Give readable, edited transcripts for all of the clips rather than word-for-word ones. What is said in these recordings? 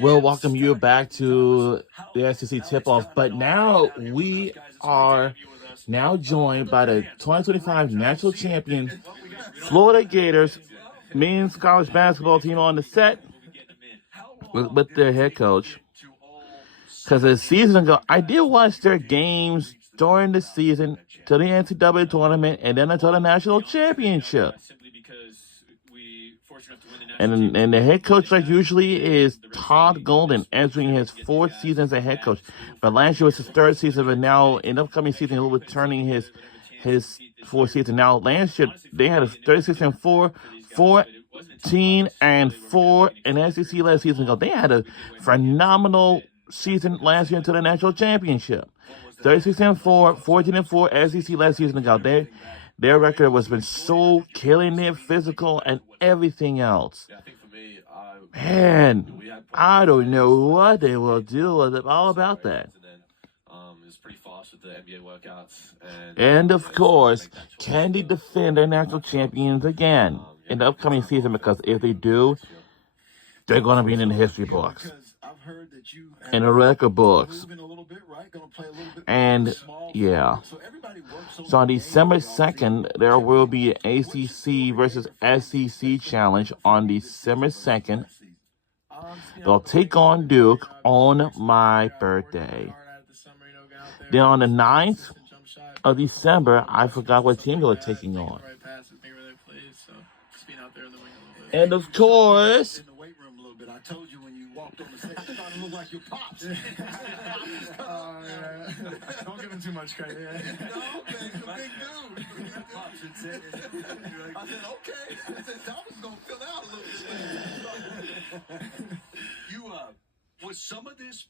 We'll welcome you back to the SEC tip-off, but now we are now joined by the 2025 national champion Florida Gators men's college basketball team on the set with their head coach. Because a season ago, I did watch their games during the season to the NCAA tournament and then until the national championship. And the head coach, like usually, is Todd Golden, entering his fourth season as a head coach. But last year was his third season, but now in the upcoming season, he'll be turning his fourth season. Now, last year, they had a 36-4, 14-4 in SEC last season ago. They had a phenomenal season last year into the national championship. 36-4, 14-4 SEC last season ago. Their record was been so killing it, physical and everything else. Man, I don't know what they will do all about that. And of course, can they defend their national champions again in the upcoming season? Because if they do, they're going to be in the history books, in the record books. And yeah, so on December 2nd, there will be an ACC versus SEC challenge on December 2nd. They'll take on Duke on my birthday. Then on the 9th of December, I forgot what team they were taking on. And of course, I told you when you walked on the stage, you thought it looked like your pops. Don't give him too much credit. No, man, he's a big dude. I said, okay. I said, Thomas is going to fill out a little bit. Was some of this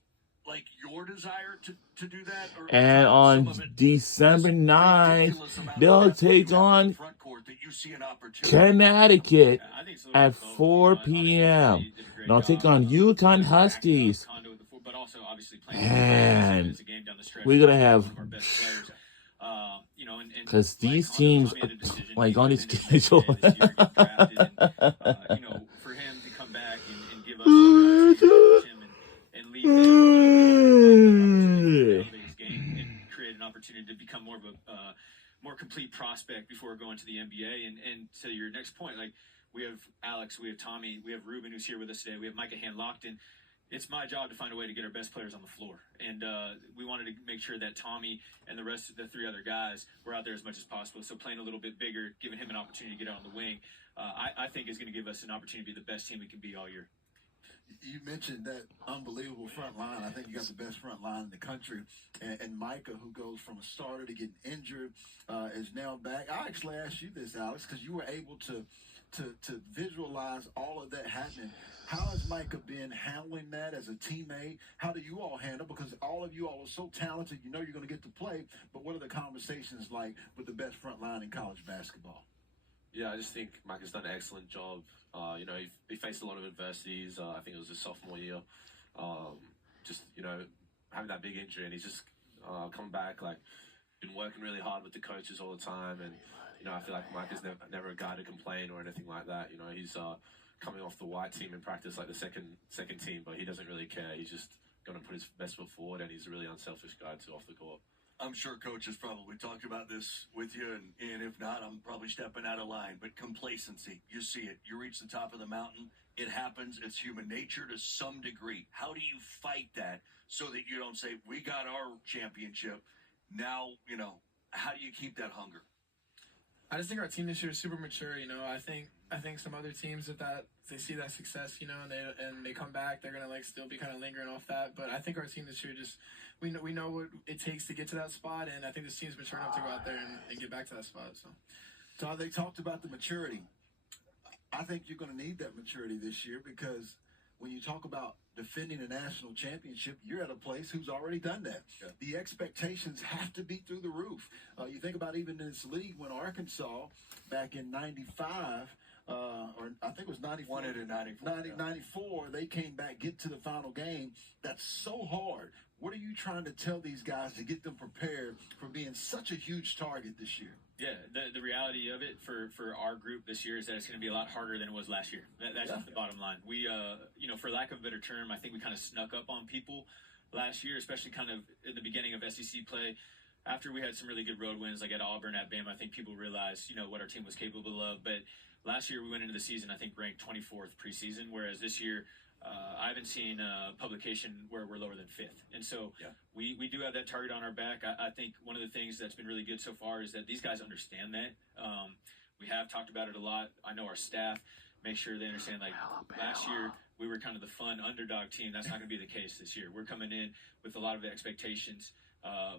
like your desire to do that? And on December 9th, they'll take on Connecticut at 4 p.m. They'll take on UConn Huskies. And we're going to have, because these teams are like on his schedule. For him to come back and give us and lead his game and create an opportunity to become more of a more complete prospect before going to the NBA. And to your next point, like we have Alex, we have Tommy, we have Ruben who's here with us today, we have Micah Hand-Lockton. It's my job to find a way to get our best players on the floor. And we wanted to make sure that Tommy and the rest of the three other guys were out there as much as possible. So playing a little bit bigger, giving him an opportunity to get out on the wing, I think is going to give us an opportunity to be the best team we can be all year. You mentioned that unbelievable front line. I think you got the best front line in the country. And Micah, who goes from a starter to getting injured, is now back. I actually asked you this, Alex, because you were able to visualize all of that happening. How has Micah been handling that as a teammate? How do you all handle? Because all of you all are so talented, you know you're going to get to play. But what are the conversations like with the best front line in college basketball? Yeah, I just think Micah's done an excellent job. He faced a lot of adversities. I think it was his sophomore year. Having that big injury, and he's just come back, been working really hard with the coaches all the time. And, I feel like Micah's never a guy to complain or anything like that. He's coming off the white team in practice, like the second team, but he doesn't really care. He's just going to put his best foot forward, and he's a really unselfish guy too off the court. I'm sure Coach has probably talked about this with you, and if not, I'm probably stepping out of line. But complacency, you see it. You reach the top of the mountain, it happens. It's human nature to some degree. How do you fight that so that you don't say, we got our championship, now, how do you keep that hunger? I just think our team this year is super mature. I think some other teams if they see that success, and they come back, they're gonna still be kind of lingering off that. But I think our team this year we know what it takes to get to that spot, and I think this team's mature enough to go out there and get back to that spot. So they talked about the maturity. I think you're going to need that maturity this year because when you talk about defending a national championship, you're at a place who's already done that. Yeah. The expectations have to be through the roof. You think about even in this league when Arkansas back in '95 or I think it was 94. Won it in 94. 94, they came back, get to the final game. That's so hard. What are you trying to tell these guys to get them prepared for being such a huge target this year? Yeah, the reality of it for our group this year is that it's going to be a lot harder than it was last year. That's just the bottom line. We, for lack of a better term, I think we kind of snuck up on people last year, especially kind of in the beginning of SEC play. After we had some really good road wins, like at Auburn, at Bama, I think people realized, what our team was capable of. But last year we went into the season, I think, ranked 24th preseason, whereas this year I haven't seen a publication where we're lower than 5th. And so we do have that target on our back. I think one of the things that's been really good so far is that these guys understand that. We have talked about it a lot. I know our staff make sure they understand, like, last year we were kind of the fun underdog team. That's not going to be the case this year. We're coming in with a lot of expectations.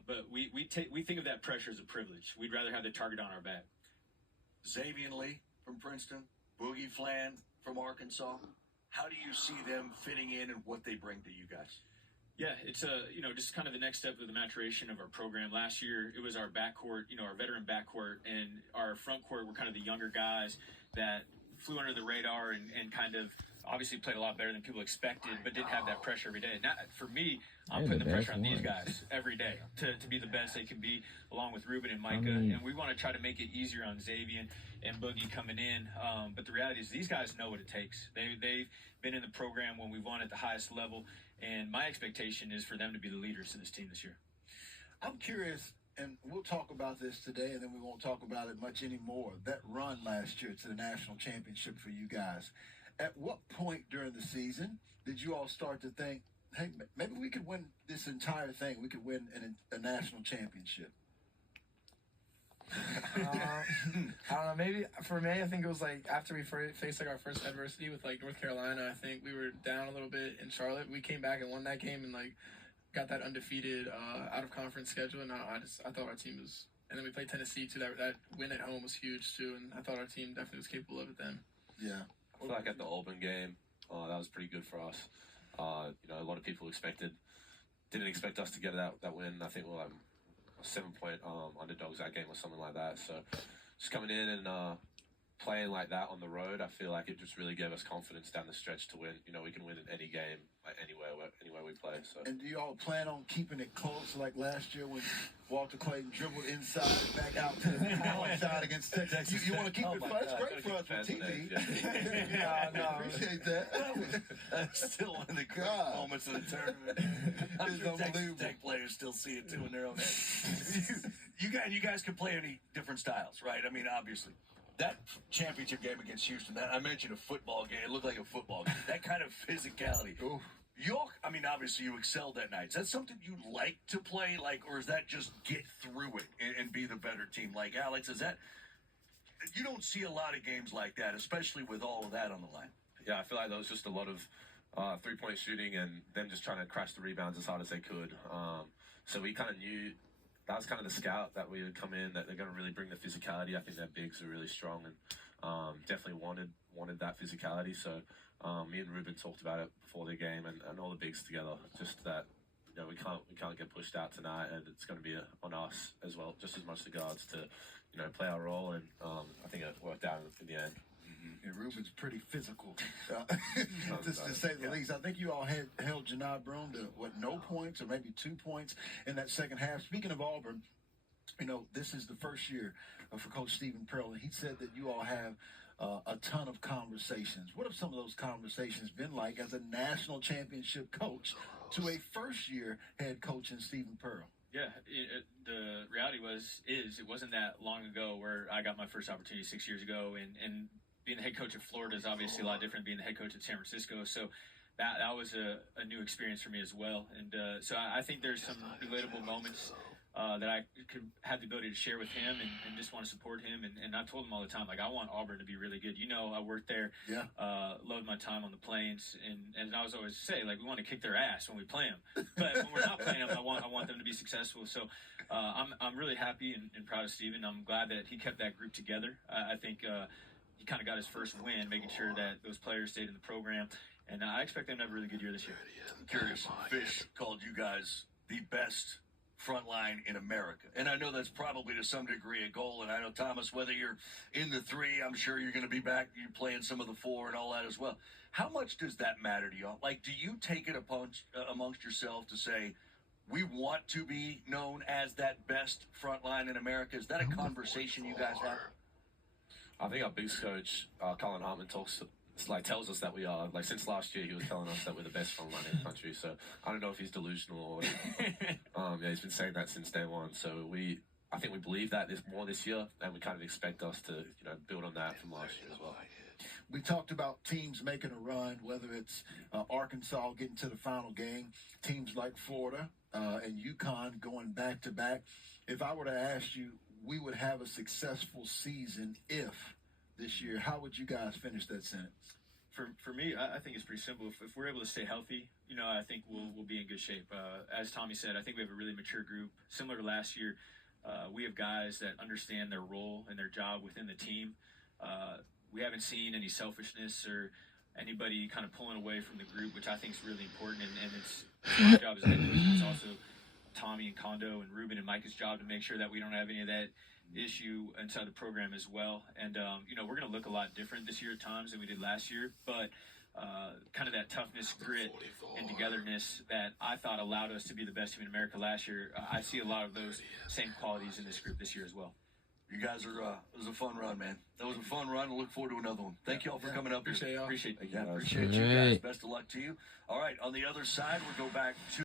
But we think of that pressure as a privilege. We'd rather have the target on our back. Xavier Lee from Princeton, Boogie Flan from Arkansas. How do you see them fitting in and what they bring to you guys? Yeah, it's just kind of the next step of the maturation of our program. Last year, it was our backcourt, our veteran backcourt, and our front court were kind of the younger guys that flew under the radar and kind of obviously played a lot better than people expected, but didn't have that pressure every day. Now, for me, I'm putting the pressure on these guys every day to be the best they can be, along with Ruben and Micah. And we want to try to make it easier on Xavier and Boogie coming in. But the reality is these guys know what it takes. They've been in the program when we won at the highest level. And my expectation is for them to be the leaders of this team this year. I'm curious, and we'll talk about this today, and then we won't talk about it much anymore. That run last year to the national championship for you guys. At what point during the season did you all start to think, hey, maybe we could win this entire thing? We could win a national championship. I don't know. Maybe for me, I think it was like after we faced like our first adversity with like North Carolina. I think we were down a little bit in Charlotte. We came back and won that game and like got that undefeated out of conference schedule. And I thought our team was. And then we played Tennessee too. That win at home was huge too. And I thought our team definitely was capable of it then. Yeah. I feel like at the Auburn game, that was pretty good for us. A lot of people didn't expect us to get that win. I think we're like 7-point underdogs that game or something like that. So just coming in and playing like that on the road, I feel like it just really gave us confidence down the stretch to win. We can win in any game, like anywhere we play. So. And do you all plan on keeping it close, like last year when Walter Clayton dribbled inside and back out to the outside against Texas? You want to keep it fun? It's great for us on TV. I appreciate that. That's still one of the great moments of the tournament. I'm sure Texas Tech players still see it too in their own head. You guys can play any different styles, right? I mean, obviously. That championship game against Houston, I mentioned a football game. It looked like a football game. That kind of physicality. Oof. Obviously you excelled that night. Is that something you like to play, or is that just get through it and be the better team? Like, Alex, you don't see a lot of games like that, especially with all of that on the line. Yeah, I feel like there was just a lot of 3-point shooting and them just trying to crash the rebounds as hard as they could. So we kind of knew that was kind of the scout that we would come in, that they're going to really bring the physicality. I think their bigs are really strong and definitely wanted that physicality. So me and Ruben talked about it before the game and all the bigs together, just that we can't get pushed out tonight, and it's going to be on us as well, just as much the guards to play our role, and I think it worked out in the end. And Ruben's pretty physical, to say the least. I think you all held Janai Broom to, no points or maybe 2 points in that second half. Speaking of Auburn, this is the first year for Coach Stephen Pearl, and he said that you all have a ton of conversations. What have some of those conversations been like as a national championship coach to a first-year head coach in Stephen Pearl? Yeah, the reality is it wasn't that long ago where I got my first opportunity 6 years ago, and being the head coach of Florida is obviously a lot different than being the head coach at San Francisco. So that was a new experience for me as well. And so I think there's some relatable moments that I could have the ability to share with him and just want to support him. And I told him all the time, I want Auburn to be really good. I worked there, loved my time on the plains. And I was always say, we want to kick their ass when we play them. But when we're not playing them, I want them to be successful. So I'm really happy and proud of Steven. I'm glad that he kept that group together. I think he kind of got his first win, making sure that those players stayed in the program. And I expect them to have a really good year this year. I'm curious. Fish called you guys the best front line in America. And I know that's probably to some degree a goal. And I know, Thomas, whether you're in the 3, I'm sure you're going to be back. You're playing some of the 4 and all that as well. How much does that matter to you? Like, do you take it amongst yourself to say, we want to be known as that best front line in America? Is that a conversation you guys have? I think our bigg's coach, Colin Hartman, tells us that we are. Like, since last year, he was telling us that we're the best front line in the country. So I don't know if he's delusional or yeah, he's been saying that since day one. So I think we believe that there's more this year, and we kind of expect us to, build on that from last year as well. We talked about teams making a run, whether it's Arkansas getting to the final game, teams like Florida and UConn going back to back. If I were to ask you, we would have a successful season if this year, how would you guys finish that sentence? For me, I think it's pretty simple. If we're able to stay healthy, I think we'll be in good shape. As Tommy said, I think we have a really mature group. Similar to last year, we have guys that understand their role and their job within the team. We haven't seen any selfishness or anybody kind of pulling away from the group, which I think is really important. And it's my job as a head coach, but it's also Tommy and Kondo and Ruben and Micah's job to make sure that we don't have any of that issue inside the program as well. And, we're going to look a lot different this year at times than we did last year, but kind of that toughness, grit, and togetherness that I thought allowed us to be the best team in America last year, I see a lot of those same qualities in this group this year as well. You guys are, it was a fun run, man. That was a fun run. I look forward to another one. Thank you all for coming up. Appreciate y'all. Appreciate you guys. Best of luck to you. All right, on the other side, we'll go back to